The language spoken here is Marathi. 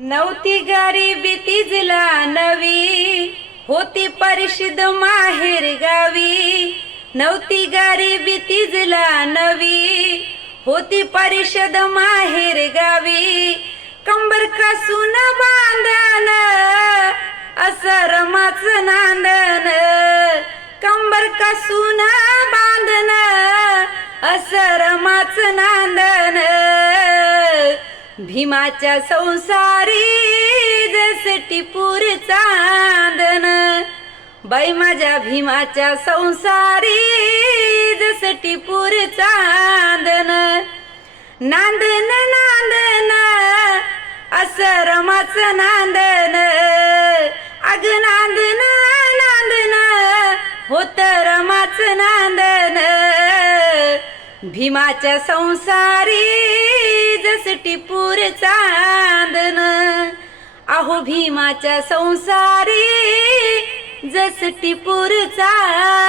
नव्हती गरिबी तिजला नवी, होती परिषद माहेर गावी. नव्हती गरिबी तिजला नवी, होती परिषद माहेर गावी. कंबर कसून बांधन असं रमाच नांदन, कंबर कसून बांधन असं रमाच नांदन. भीमाच्या संसारी जसे टिपूर चांदन, बाई माझ्या भीमाच्या संसारी जसे टिपूर चांदन. नांदन नांदन असं रमाच नांदन, अग नांदन नांदन होत रमाच नांदन. भीमाच्या संसारी जस टिपूर चांदन, अहो भीमाच्या संसारी जस टिपूर चांदन.